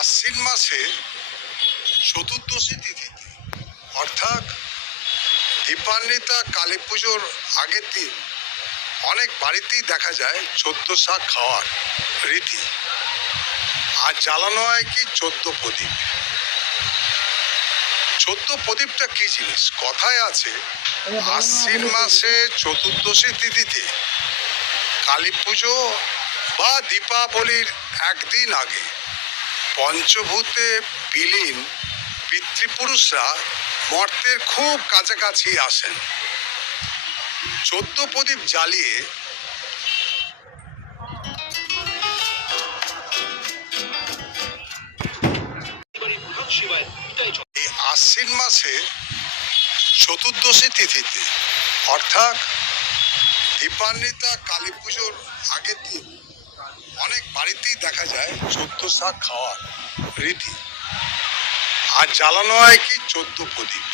আশ্বিন মাসে চতুর্দশী তিথিতে অর্থাৎ দীপান্বিতা কালী পুজোর আগের দিন অনেক বাড়িতেই দেখা যায় চোদ্দ শাক খাওয়ার রীতি। আর জ্বালানো হয় কি চোদ্দ প্রদীপ। চোদ্দ প্রদীপটা কি জিনিস? কথায় আছে আশ্বিন মাসে চতুর্দশী তিথিতে কালী পুজো বা দীপাবলির একদিন আগে। পঞ্চভূতে বিলীন পিতৃপুরুষরা মর্তের খুব কাছাকাছি আসেন। চোদ্দ প্রদীপ জ্বালিয়ে এই আশ্বিন মাসে চতুর্দশী তিথিতে, অর্থাৎ দীপান্বিতা কালী পুজোর আগের দিন অনেক বাড়িতেই দেখা যায় চোদ্দ শাক খাওয়ার রীতি। আর জ্বালানো হয় কি চোদ্দ প্রদীপ।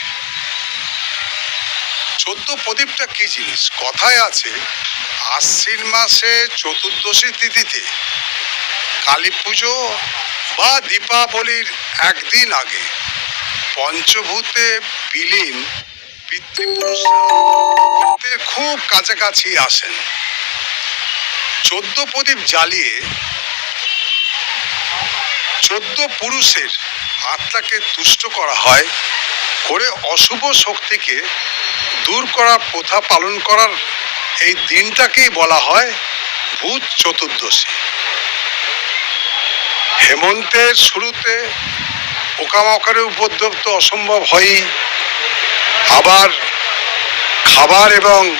চোদ্দ প্রদীপটা কি জিনিস? কথায় আছে, আশ্বিন মাসে চতুর্দশী তিথিতে কালী পুজো বা দীপাবলির একদিন আগে পঞ্চভূতে বিলীন পিতৃপুরুষরা। মর্তের খুব কাছাকাছি আসেন। চোদ্দ প্রদীপ জ্বালিয়ে চোদ্দ পুরুষের আত্মাকে তুষ্ট করা হয় করে অশুভ শক্তিকে দূর করার প্রথা পালন করার এই দিনটাকেই বলা হয় ভূত চতুর্দশী। হেমন্তের শুরুতে পোকামাকড়ের উপদ্রব তো অসম্ভব হয়ই। আবার খাবার এবং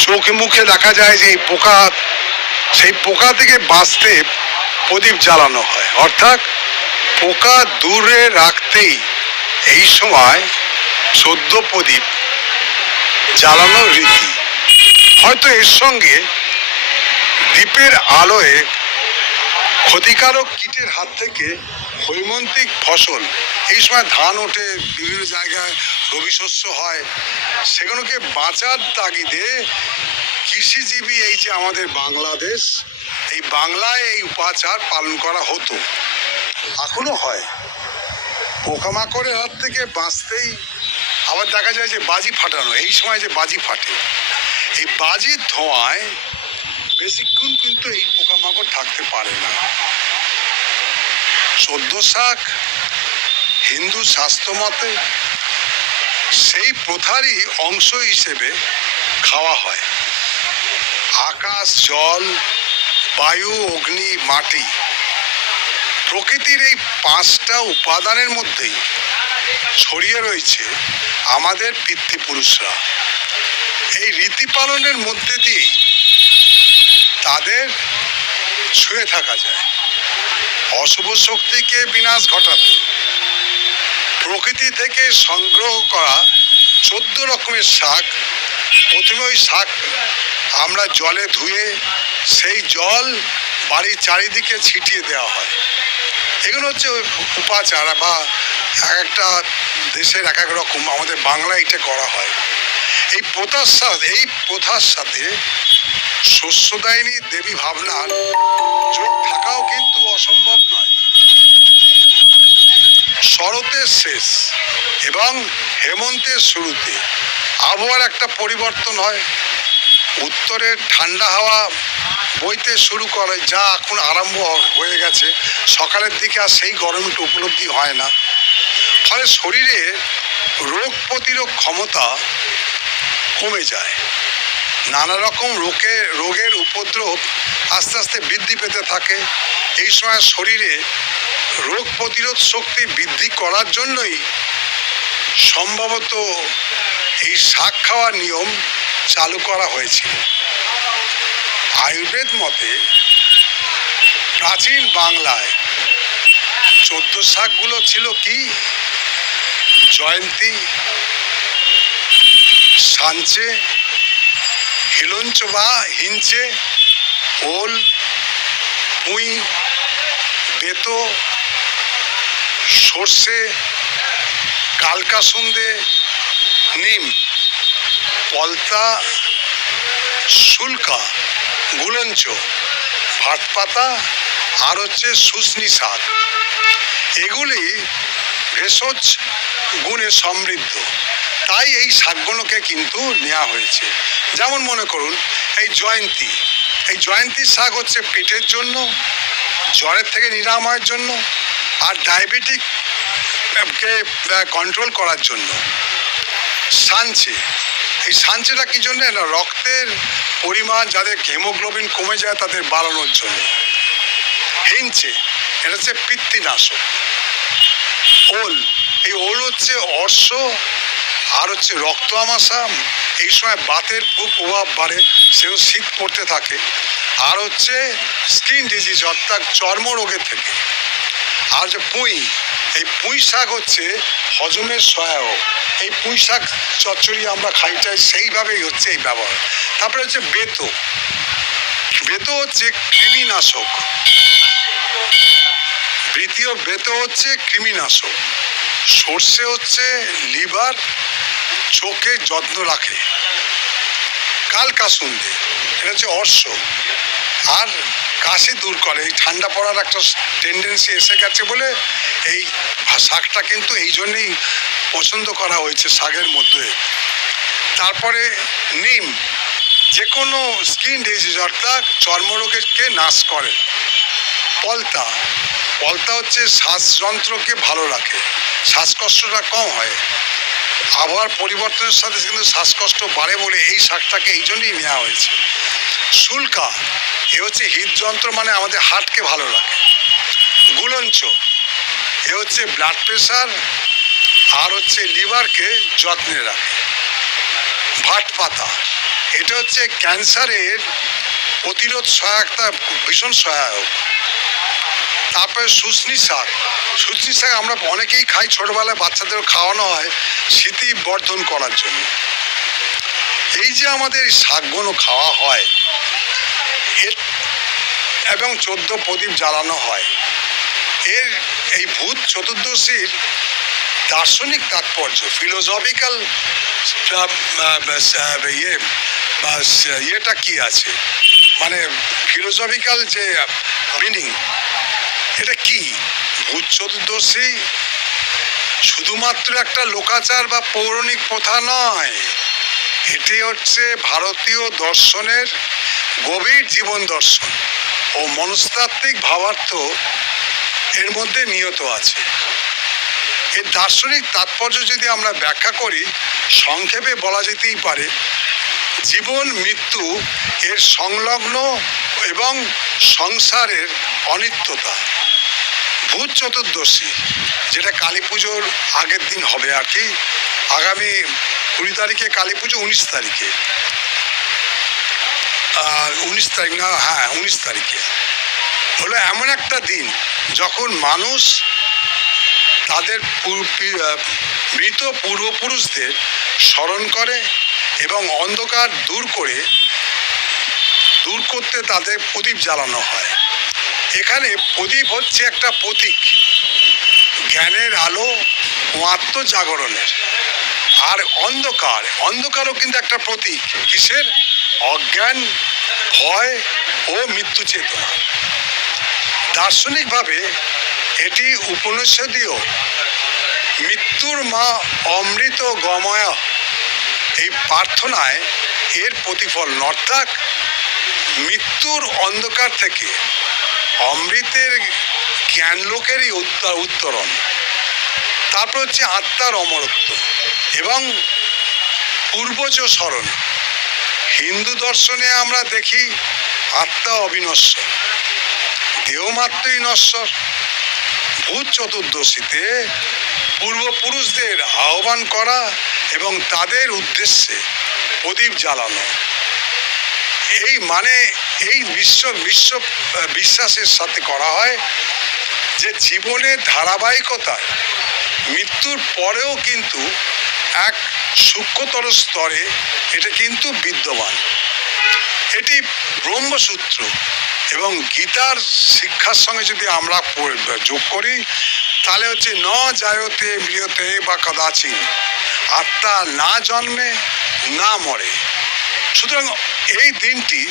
চোখে মুখে দেখা যায় যে এই পোকা, সেই পোকা থেকে বাঁচতে প্রদীপ জ্বালানো হয়। অর্থাৎ পোকা দূরে রাখতেই এই সময় সদ্য প্রদীপ জ্বালানোর রীতি। হয়তো এর সঙ্গে দ্বীপের আলোয় ক্ষতিকারক কীটের হাত থেকে হৈমন্তিক ফসল। এই সময় ধান ওঠে, বিভিন্ন জায়গায় রবি শস্য হয়। সেগুলোকে বাঁচার তাগিদে কৃষিজীবী এই যে আমাদের বাংলাদেশ, এই বাংলায় এই উপাচার পালন করা হতো, এখনও হয়। পোকামাকড়ের হাত থেকে বাঁচতেই আবার দেখা যায় যে বাজি ফাটানো, এই সময় যে বাজি ফাটে। এই বাজির ধোঁয়ায় বেশিক্ষণ কিন্তু এই পোকামাকড় থাকতে পারে না। চোদ্দ শাক, হিন্দু শাস্ত্র মতে সেই প্রথারই অংশ হিসেবে খাওয়া হয়। আকাশ, জল, বায়ু, অগ্নি, মাটি প্রকৃতির এই পাঁচটা উপাদানের মধ্যেই ছড়িয়ে রয়েছে আমাদের পিতৃপুরুষরা। এই রীতি পালনের মধ্যে দিয়েই তাদের ছুঁয়ে থাকা যায়। অশুভ শক্তিকে বিনাশ ঘটাতে, প্রকৃতি থেকে সংগ্রহ করা চোদ্দ রকমের শাক প্রথমে ওই শাক আমরা জলে ধুয়ে সেই জল বাড়ির চারিদিকে ছিটিয়ে দেওয়া হয়। এগুলো হচ্ছে উপাচার বা এক একটা দেশের এক এক রকম, আমাদের বাংলায় এটা করা হয়। এই প্রথার সাথে, এই প্রথার সাথে শস্যদায়িনী দেবী ভাবনার যোগ থাকাও কিন্তু অসম্ভব নয়। শরতের শেষ এবং হেমন্তের শুরুতে আবহাওয়ার একটা পরিবর্তন হয়। উত্তরের ঠান্ডা হাওয়া বইতে শুরু করে, যা এখন আরম্ভ হয়ে গেছে। সকালের দিকে আর সেই গরমটা উপলব্ধি হয় না। ফলে শরীরে রোগ প্রতিরোধ ক্ষমতা কমে যায়। নানা রকম রোগে, রোগের উপদ্রব আস্তে আস্তে বৃদ্ধি পেতে থাকে। এই সময় শরীরে রোগ প্রতিরোধ শক্তি বৃদ্ধি করার জন্যই সম্ভবত এই শাক খাওয়ার নিয়ম চালু করা হয়েছিল আয়ুর্বেদ মতে প্রাচীন বাংলায় চোদ্দ শাকগুলো ছিল কি? জয়ন্তী, সাঞ্চে হিলঞ্চ বা হিঞ্চে ওল, পুঁই, বেতো, সর্ষে কালকাসন্দে নিম, পলতা, শুল্কা গুলঞ্চ ভাতপাতা আর হচ্ছে শুশনি শাক। এগুলি ভেষজ গুণে সমৃদ্ধ। তাই এই শাকগুলোকে কিন্তু নেওয়া হয়েছে। যেমন মনে করুন, এই জয়ন্তী, এই জয়ন্তীর শাক হচ্ছে পেটের জন্য, জ্বরের থেকে নিরাময়ের জন্য, আর ডায়াবেটিক কে কন্ট্রোল করার জন্য। সানচে এই সানচেটা কী জন্য? না, রক্তের পরিমাণ যাদের হেমোগ্লোবিন কমে যায় তাদের বাড়ানোর জন্য। হিংচে, এটা হচ্ছে পিত্তিনাশক। ওল, এই ওল হচ্ছে অর্শ আর হচ্ছে রক্ত আমাশা এই সময় বাতের খুব প্রভাব বাড়ে, সেও শীত পড়তে থাকে। আর হচ্ছে স্কিন ডিজিজ অর্থাৎ চর্মরোগের থেকে। আর যে পুঁই, এই পুঁই শাক হচ্ছে হজমের সহায়ক। এই পুঁই শাক চচ্চড়ি আমরা খাইটাই সেইভাবেই হচ্ছে এই ব্যবহার। তারপরে হচ্ছে বেতো। বেতো হচ্ছে কৃমিনাশক। দ্বিতীয় বেতো হচ্ছে কৃমিনাশক। সর্ষে হচ্ছে লিভার চোখে যত্ন রাখে। কাল কালকাসুন্দি এটা হচ্ছে অর্শ। আর কাশি দূর করে, এই ঠান্ডা পড়ার একটা টেন্ডেন্সি এসে গেছে বলে এই শাকটা কিন্তু এই জন্যেই পছন্দ করা হয়েছে শাকের মধ্যে। তারপরে নিম যে কোনো স্কিন ডিজিজ অর্থাৎ চর্মরোগেরকে নাশ করে। পলতা পলতা হচ্ছে শ্বাসযন্ত্রকে ভালো রাখে, শ্বাসকষ্টটা কম হয়। আবহাওয়ার পরিবর্তনের সাথে কিন্তু শ্বাসকষ্ট বাড়ে বলে এই শাকটাকে এই জন্যই নেওয়া হয়েছে। শুল্কা, এ হচ্ছে হৃদযন্ত্র মানে আমাদের হার্টকে ভালো রাখে। গুলঞ্চ, এ হচ্ছে ব্লাড প্রেশার আর হচ্ছে লিভারকে যত্নে রাখে। ভাট পাতা, এটা হচ্ছে ক্যান্সারের প্রতিরোধ সহায়তা ভীষণ সহায়ক। তারপরে শুশনি শাক শুশনি শাক আমরা অনেকেই খাই ছোটবেলায় বাচ্চাদের খাওয়ানো হয় স্মৃতি বর্ধন করার জন্য। এই যে আমাদের শাকগুলো খাওয়া হয়, এর এবং চোদ্দ প্রদীপ জ্বালানো হয়, এর এই ভূত চতুর্দশীর দার্শনিক তাৎপর্য ফিলোসফিক্যাল ইয়ে ইয়েটা কি আছে? মানে ফিলোসফিক্যাল যে মিনিং এটা কি? ভূত চতুর্দশী শুধুমাত্র একটা লোকাচার বা পৌরাণিক প্রথা নয়। এটি হচ্ছে ভারতীয় দর্শনের গভীর জীবন দর্শন ও মনস্তাত্ত্বিক ভাবার্থ এর মধ্যে নিহত আছে। এর দার্শনিক তাৎপর্য যদি আমরা ব্যাখ্যা করি, সংক্ষেপে বলা যেতেই পারে, জীবন, মৃত্যু এর সংলগ্ন এবং সংসারের অনিত্যতা। ভূত চতুর্দশী, যেটা কালী পুজোর আগের দিন হবে আর কি, আগামী কুড়ি তারিখে, কালী পুজো উনিশ তারিখে। উনিশ তারিখ, না হ্যাঁ উনিশ তারিখে। হলো এমন একটা দিন যখন মানুষ তাদের মৃত পূর্বপুরুষদের স্মরণ করে এবং অন্ধকার দূর করে, দূর করতে তাদের প্রদীপ জ্বালানো হয়। এখানে প্রদীপ হচ্ছে একটা প্রতীক। জ্ঞানের আলো ও আত্মজাগরণের। আর অন্ধকার, অন্ধকারও কিন্তু একটা প্রতীক। কিসের? অজ্ঞান, ভয় ও মৃত্যু চেতনা। দার্শনিকভাবে এটি উপনিষদীয়, মৃত্যুর মা অমৃত গময়। এই প্রার্থনায় এর প্রতিফলন, অর্থাৎ মৃত্যুর অন্ধকার থেকে অমৃতের জ্ঞানলোকেরই উত্তর- উত্তরণ। তারপর হচ্ছে আত্মার অমরত্ব এবং পূর্বজ স্মরণ। হিন্দু দর্শনে আমরা দেখি আত্মা অবিনশ্বর দেহমাত্রই নশ্বর, ভূত চতুর্দশীতে পূর্বপুরুষদের আহ্বান করা এবং তাদের উদ্দেশ্যে প্রদীপ জ্বালানো। এই মানে এই বিশ্ব বিশ্ব বিশ্বাসের সাথে করা হয় যে জীবনের ধারাবাহিকতায় মৃত্যুর পরেও কিন্তু এক সূক্ষ্মতর স্তরে এটা কিন্তু বিদ্যমান। এটি ব্রহ্মসূত্র এবং গীতার শিক্ষার সঙ্গে যদি আমরা যোগ করি, তাহলে হচ্ছে ন জায়তে মৃয়তে বা কদাচি আত্মা না জন্মে না মরে। সুতরাং এই দিনটি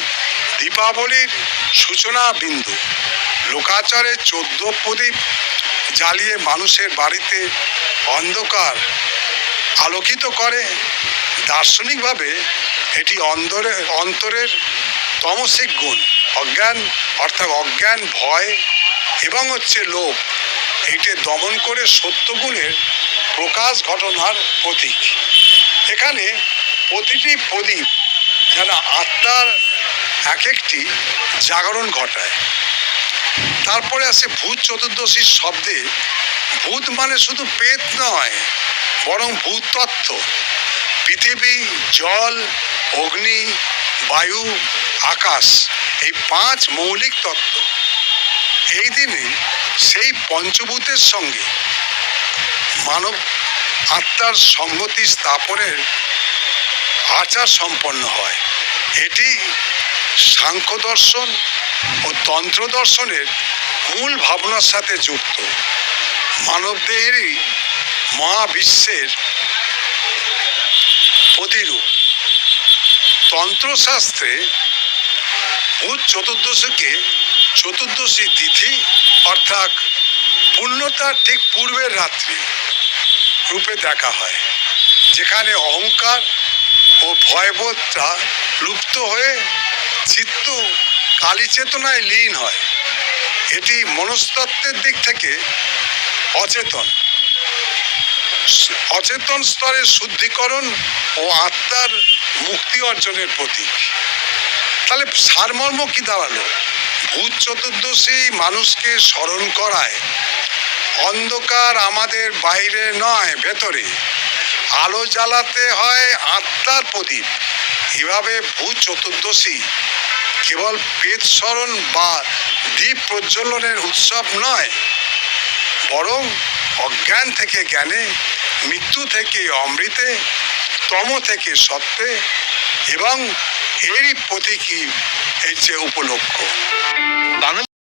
দীপাবলির সূচনা বিন্দু। লোকাচারে চোদ্দ প্রদীপ জ্বালিয়ে মানুষের বাড়িতে অন্ধকার আলোকিত করে। দার্শনিকভাবে এটি অন্তরে অন্তরের তমসিক গুণ। অজ্ঞান অর্থাৎ অজ্ঞান, ভয় এবং হচ্ছে লোভ এইটে দমন করে সত্যগুণের প্রকাশ ঘটনার প্রতীক। এখানে প্রতিটি প্রদীপ যেন আত্মার এক একটি জাগরণ ঘটায়। তারপরে আসে ভূত চতুর্দশীর শব্দে, ভূত মানে শুধু পেট নয়, বরং ভূতত্ত্ব পৃথিবী, জল, অগ্নি, বায়ু, আকাশ, এই পাঁচ মৌলিক তত্ত্ব। এই দিনে সেই পঞ্চভূতের সঙ্গে মানব আত্মার সংগতি স্থাপনের আচার সম্পন্ন হয়। এটি সাংখ্য দর্শন ও তন্ত্র দর্শনের মূল ভাবনার সাথে যুক্ত। মানবদেহেরই মহাবিশ্বের প্রতিরূপ। তন্ত্রশাস্ত্রে ভূত চতুর্দশীকে চতুর্দশী তিথি অর্থাৎ পূর্ণতার ঠিক পূর্বের রাত্রি রূপে দেখা হয়, যেখানে অহংকার ও ভয়বোধটা লুপ্ত হয়ে চিত্ত কালী চেতনায় লীন হয়। এটি মনস্তত্ত্বের দিক থেকে অচেতন। অচেতন স্তরের শুদ্ধিকরণ ও আত্মার মুক্তি অর্জনের প্রতীক। তাহলে সারমর্ম কি দাঁড়াল? ভূত চতুর্দশী মানুষকে স্মরণ করায়। অন্ধকার আমাদের বাইরে নয়, ভেতরে। আলো জ্বালাতে হয় আত্মার প্রদীপ। এভাবে ভূত চতুর্দশী কেবল পেট স্মরণ বা দ্বীপ প্রজ্বলনের উৎসব নয়, বরং অজ্ঞান থেকে জ্ঞানে, মৃত্যু থেকে অমৃতে, তম থেকে সত্যে এবং এরই প্রতীকী এই যে উপলক্ষ।